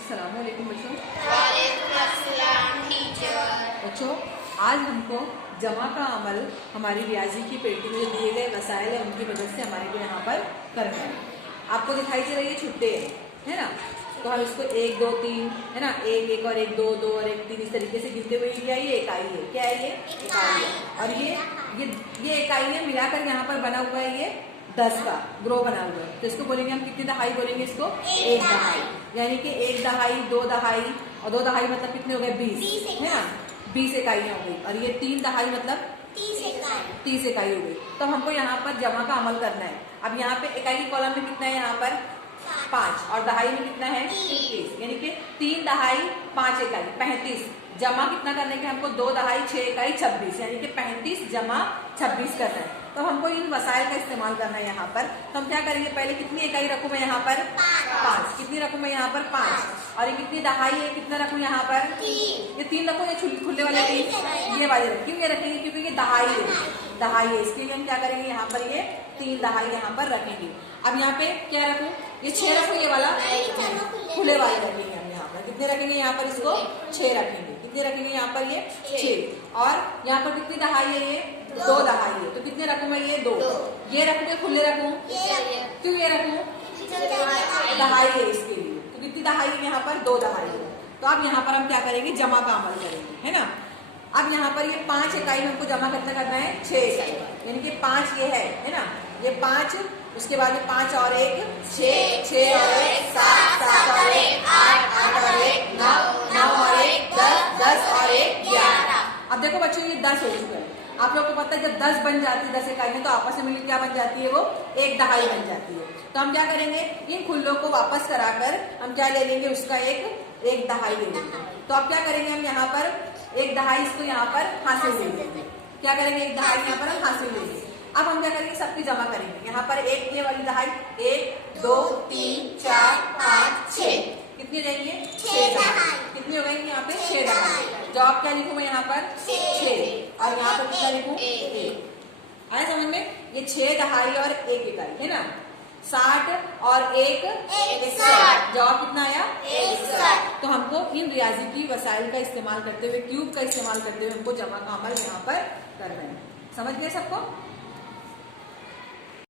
अस्सलामुअलैकुम बच्चों। वालेकुम अस्सलाम टीचर। बच्चों, आज हमको जमा का अमल हमारी रियाजी की पेटी में जो दिए गए मसाइल है उनकी मदद से हमारे को यहाँ पर करना है। आपको दिखाई दे रही है छुट्टे है ना, तो हम इसको 1 2 3 है ना, 1 1 और 1 2 2 और 1 3 इस तरीके से गिनते हुए क्या है, ये इकाई है। क्या है ये? इकाई है। और ये इकाई है मिलाकर यहाँ पर बना हुआ है ये 10 का ग्रो बना हुआ है। तो इसको बोलेंगे हम कितनी दहाई बोलेंगे इसको? 1 दहाई। यानी कि 1 दहाई 2 दहाई और 2 दहाई मतलब कितने हो गए? 20 है ना, 20 इकाइयां हो गई। और ये 3 दहाई मतलब 30 इकाई हो गई। तो हमको यहाँ पर जमा का अमल करना है। अब यहाँ पे इकाई की कॉलम में कितना है? यहाँ पर 5 और दहाई में कितना है? 30। यानी कि 3 दहाई 5 इकाई 35। जमा कितना करने के हमको? 2 दहाई 6 इकाई 26। यानी कि 35 जमा 26 करना है। तो हमको इन वसाइल का इस्तेमाल करना है यहाँ पर। तो हम क्या करेंगे? पहले कितनी इकाई रखूं मैं यहाँ पर? 5। कितनी रखूं मैं यहाँ पर? 5। और ये कितनी दहाई है? कितना रखूं यहाँ पर? 3। ये 3 रखूं या खुले वाले 3? ये वाले क्यों ये रखेंगे? क्योंकि ये दहाई है। इसके लिए हम क्या करेंगे? यहाँ पर ये 3 दहाई यहाँ पर रखेंगे। अब यहाँ पे क्या रखूं? ये 6 रखूं, ये वाला खुले वाले रखेंगे हम यहाँ पर। कितने रखेंगे यहाँ पर? इसको 6 रखेंगे। कितने रखेंगे यहाँ पर? ये 6। और यहाँ पर कितनी दहाई है? ये 2 दहाई है। तो कितने रखूं मैं? ये 2। ये रखूं या खुले रखूं? क्यों ये रखूं? दहाई है इसके लिए। तो कितनी दहाई है यहाँ पर? 2 दहाई है। तो अब यहाँ पर हम क्या करेंगे? जमा का अमल करेंगे, है ना। अब यहाँ पर ये 5 इकाई हमको जमा कितना करना है? 6 इकाई। यानी कि 5 ये है ना, ये 5, उसके बाद में 5 और 1 6, 6 और 1 7, 7 और 1 8, 8 और 1 9, 9 और 1 10, 10 और 1 11। अब देखो बच्चों, ये 10 हो चुका है। आप लोग को पता है जब 10 बन जाती है 10 इकाइयां, तो आपस में मिलकर क्या बन जाती है? वो 1 दहाई बन जाती है। तो हम क्या करेंगे? इन खुल्लों को वापस कराकर हम क्या ले लेंगे? उसका एक दहाई ले लेंगे। तो अब क्या करेंगे? हम यहाँ पर 1 दहाई इसको यहाँ पर हासिल ले लेंगे। क्या करेंगे? 1 दहाई यहाँ पर हम हासिल ले लेंगे। अब हम क्या करेंगे? सबकी जमा करेंगे। यहाँ पर एक ये वाली दहाई 1 2 3 4 5 6 कितनी रहेंगे? 6 दहाई। कितनी हो गई यहाँ पे? 6 दहाई। जवाब क्या लिखूं मैं यहाँ पर? 6। और यहाँ पर कितना लिखूं? 1। आया समझ में? ये 6 दहाई और 1 इकाई है ना। 60 और 1 61। जवाब कितना आया? 61। तो हमको इन रियाजी की वसाइल का इस्तेमाल करते हुए, क्यूब का इस्तेमाल करते हुए हमको जमा का अमल यहाँ पर करना है। समझ गए सबको?